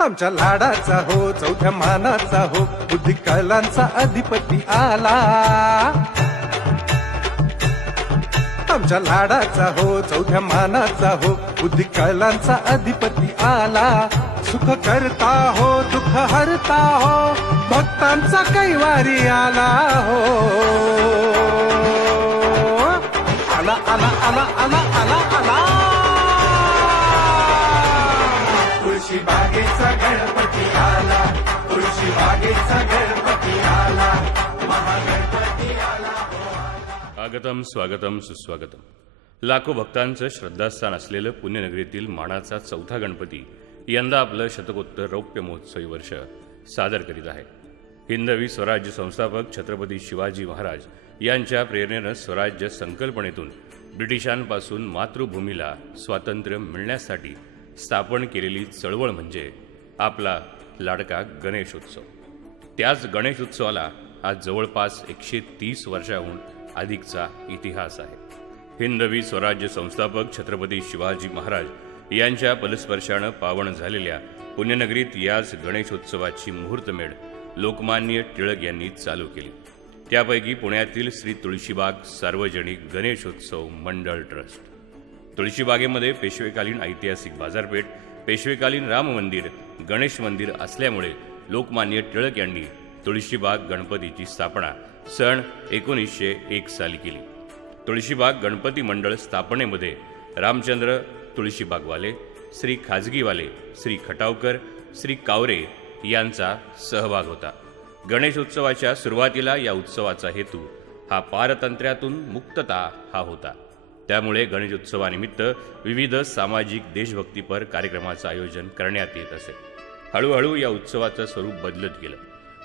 आमच्या लाडाचा हो, चौथ्या मानाचा हो, बुद्धी कलांचा अधिपती आला. आमच्या लाडाचा हो, चौथ्या मानाचा हो, बुद्धी कलांचा अधिपती आला. सुख करता हो, दुःख हरता हो, भक्तांचा कैवारी आला हो. आला आला आला आला आला आला. तुळशी बागेचा गणपती आला, तुळशी बागेचा गणपती आला, महागणपती आला. स्वागतम स्वागतम सुस्वागतम. लाखो भक्तांचं श्रद्धास्थान असलेलं पुण्यनगरीतील मानाचा चौथा गणपती यंदा आपलं शतकोत्तर रौप्य महोत्सवी वर्ष सादर करीत आहे. हिंदवी स्वराज्य संस्थापक छत्रपती शिवाजी महाराज यांच्या प्रेरणेनं स्वराज्य संकल्पनेतून ब्रिटिशांपासून मातृभूमीला स्वातंत्र्य मिळण्यासाठी स्थापन केलेली चळवळ म्हणजे आपला लाडका गणेशोत्सव. त्याच गणेशोत्सवाला आज जवळपास 130 वर्षाहून अधिकचा इतिहास आहे. हिंदवी स्वराज्य संस्थापक छत्रपती शिवाजी महाराज यांच्या पलस्पर्शानं पावन झालेल्या पुण्यनगरीत याच गणेशोत्सवाची मुहूर्तमेढ लोकमान्य टिळक यांनी चालू केली. त्यापैकी पुण्यातील श्री तुळशीबाग सार्वजनिक गणेशोत्सव मंडळ ट्रस्ट. तुळशीबागेमध्ये पेशवेकालीन ऐतिहासिक बाजारपेठ, पेशवेकालीन राम मंदिर, गणेश मंदिर असल्यामुळे लोकमान्य टिळक यांनी तुळशीबाग गणपतीची स्थापना सन 1901 साली केली. तुळशीबाग गणपती मंडळ स्थापनेमध्ये रामचंद्र तुळशीबागवाले, श्री खाजगीवाले, श्री खटावकर, श्री कावरे यांचा सहभाग होता. गणेशोत्सवाच्या सुरुवातीला या उत्सवाचा हेतू हा पारतंत्र्यातून मुक्तता हा होता. त्यामुळे गणेशोत्सवानिमित्त विविध सामाजिक देशभक्तीपर कार्यक्रमाचं आयोजन करण्यात येत असे. हळूहळू या उत्सवाचं स्वरूप बदलत गेलं.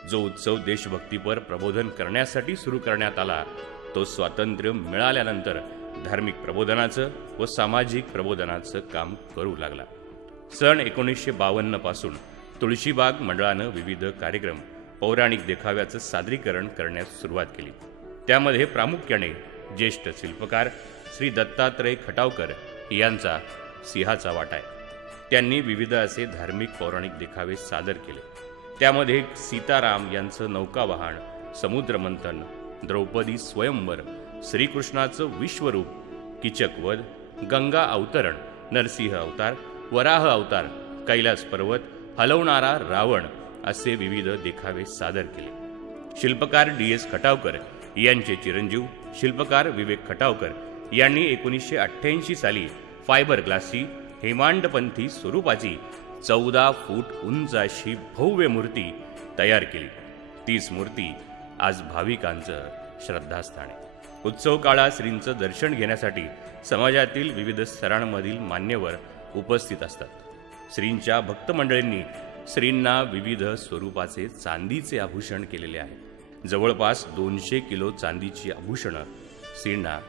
जो उत्सव देशभक्तीपर प्रबोधन करण्यासाठी सुरू करण्यात आला तो स्वातंत्र्य मिळाल्यानंतर धार्मिक प्रबोधनाचं व सामाजिक प्रबोधनाचं काम करू लागला. सन 1952 पासून तुळशीबाग मंडळानं विविध कार्यक्रम, पौराणिक देखाव्याचं सादरीकरण करण्यास सुरुवात केली. त्यामध्ये प्रामुख्याने ज्येष्ठ शिल्पकार श्री दत्तात्रय खटावकर यांचा सिंहाचा वाटा आहे. त्यांनी विविध असे धार्मिक पौराणिक देखावे सादर केले. त्यामध्ये सीताराम यांचं नौकावाहन, समुद्रमंथन, द्रौपदी स्वयंवर, श्रीकृष्णाचं विश्वरूप, किचकवध, गंगा अवतरण, नरसिंह अवतार, वराह अवतार, कैलास पर्वत, हलवणारा रावण असे विविध देखावे सादर केले. शिल्पकार DS खटावकर यांचे चिरंजीव शिल्पकार विवेक खटावकर यांनी 1988 साली फायबर ग्लासची हेमांडपंथी स्वरूपाची 14 फूट उंच अशी भव्य मूर्ती तयार केली. तीच मूर्ती आज भाविकांचं श्रद्धास्थान आहे. उत्सव काळात श्रींचं दर्शन घेण्यासाठी समाजातील विविध स्तरांमधील मान्यवर उपस्थित असतात. श्रींच्या भक्त मंडळींनी श्रींना विविध स्वरूपाचे चांदीचे आभूषण केलेले आहे. जवळपास 200 किलो चांदीची आभूषणं श्रींना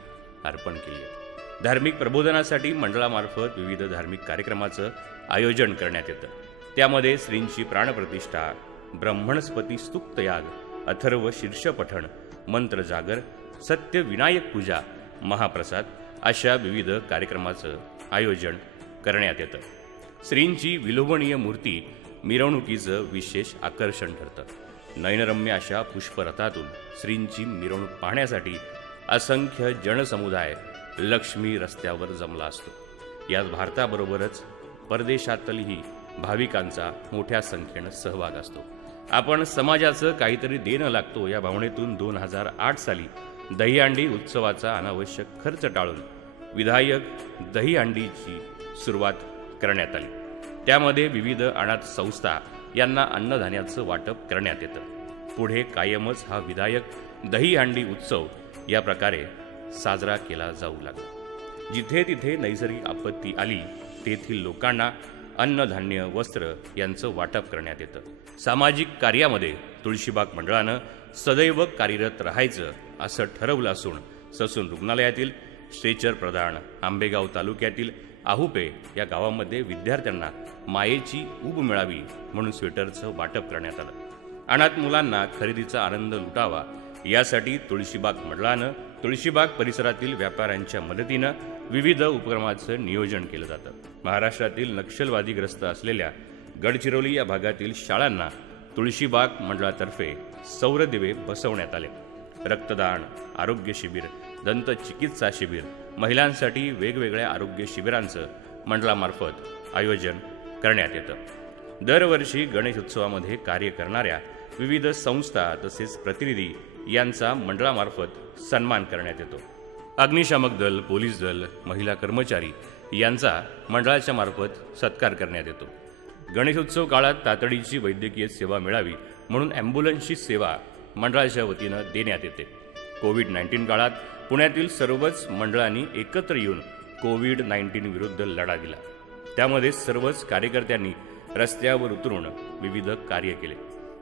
अर्पण केली आहेत. धार्मिक प्रबोधनासाठी मंडळामार्फत विविध धार्मिक कार्यक्रमाचं आयोजन करण्यात येतं. त्यामध्ये श्रींची प्राणप्रतिष्ठा, ब्रह्मणस्पती स्तुक्तयाग, अथर्व शीर्ष पठण, मंत्र जागर, सत्य विनायक पूजा, महाप्रसाद अशा विविध कार्यक्रमाचं आयोजन करण्यात येतं. श्रींची विलोभनीय मूर्ती मिरवणुकीचं विशेष आकर्षण ठरतं. नयनरम्य अशा पुष्परथातून श्रींची मिरवणूक पाहण्यासाठी असंख्य जनसमुदाय लक्ष्मी रस्त्यावर जमला असतो. यात भारताबरोबरच परदेशातही भाविकांचा मोठ्या संख्येनं सहभाग असतो. आपण समाजाचं काहीतरी देणं लागतो या भावनेतून 2008 साली दहीहंडी उत्सवाचा अनावश्यक खर्च टाळून विधायक दहीहंडीची सुरुवात करण्यात आली. त्यामध्ये विविध अनाथ संस्था यांना अन्नधान्याचं वाटप करण्यात येतं. पुढे कायमच हा विधायक दहीहंडी उत्सव या प्रकारे साजरा केला जाऊ लागला. जिथे तिथे नैसर्गिक आपत्ती आली तेथील लोकांना अन्नधान्य, वस्त्र यांचं वाटप करण्यात येतं. सामाजिक कार्यामध्ये तुळशीबाग मंडळानं सदैव कार्यरत राहायचं असं ठरवलं असून ससून रुग्णालयातील स्ट्रेचर प्रदान, आंबेगाव तालुक्यातील आहुपे या गावामध्ये विद्यार्थ्यांना मायेची ऊब मिळावी म्हणून स्वेटरचं वाटप करण्यात आलं. अनाथ मुलांना खरेदीचा आनंद लुटावा यासाठी तुळशीबाग मंडळानं तुळशीबाग परिसरातील व्यापाऱ्यांच्या मदतीनं विविध उपक्रमाचं नियोजन केलं जातं. महाराष्ट्रातील नक्षलवादीग्रस्त असलेल्या गडचिरोली या भागातील शाळांना तुळशीबाग मंडळातर्फे सौर दिवे बसवण्यात आले. रक्तदान, आरोग्य शिबिर, दंत चिकित्सा शिबिर, महिलांसाठी वेगवेगळ्या आरोग्य शिबिरांचं मंडळामार्फत आयोजन करण्यात येतं. दरवर्षी गणेशोत्सवामध्ये कार्य करणाऱ्या विविध संस्था तसेच प्रतिनिधी यांचा मंडळामार्फत सन्मान करण्यात येतो. अग्निशामक दल, पोलीस दल, महिला कर्मचारी यांचा मंडळाच्या मार्फत सत्कार करण्यात येतो. गणेशोत्सव काळात तातडीची वैद्यकीय सेवा मिळावी म्हणून ॲम्ब्युलन्सची सेवा मंडळाच्या वतीनं देण्यात येते. कोविड-19 काळात पुण्यातील सर्वच मंडळांनी एकत्र येऊन कोविड-19 विरुद्ध लढा दिला. त्यामध्ये सर्वच कार्यकर्त्यांनी रस्त्यावर उतरून विविध कार्य केले.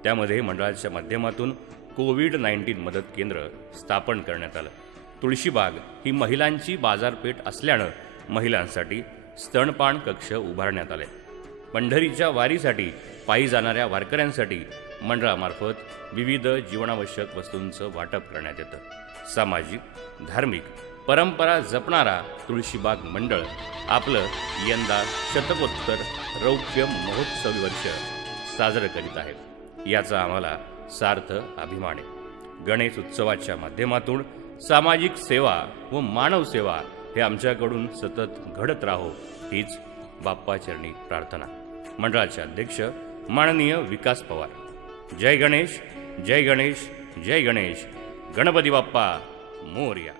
त्यामध्ये मंडळाच्या माध्यमातून कोविड-19 मदत केंद्र स्थापन करण्यात आलं. तुळशीबाग ही महिलांची बाजारपेठ असल्यानं महिलांसाठी स्तनपान कक्ष उभारण्यात आले. पंढरीच्या वारीसाठी पायी जाणाऱ्या वारकऱ्यांसाठी मंडळामार्फत विविध जीवनावश्यक वस्तूंचं वाटप करण्यात येतं. सामाजिक, धार्मिक परंपरा जपणारा तुळशीबाग मंडळ आपलं यंदा शतकोत्तर रौप्य महोत्सवी वर्ष साजरं करीत आहे. याचा आम्हाला सार्थ अभिमान आहे. गणेश उत्सवाच्या माध्यमातून सामाजिक सेवा व मानव सेवा हे आमच्याकडून सतत घडत राहो हीच बाप्पाचरणी प्रार्थना. मंडळाचे अध्यक्ष माननीय विकास पवार. जय गणेश, जय गणेश, जय गणेश. गणपती बाप्पा मोरया.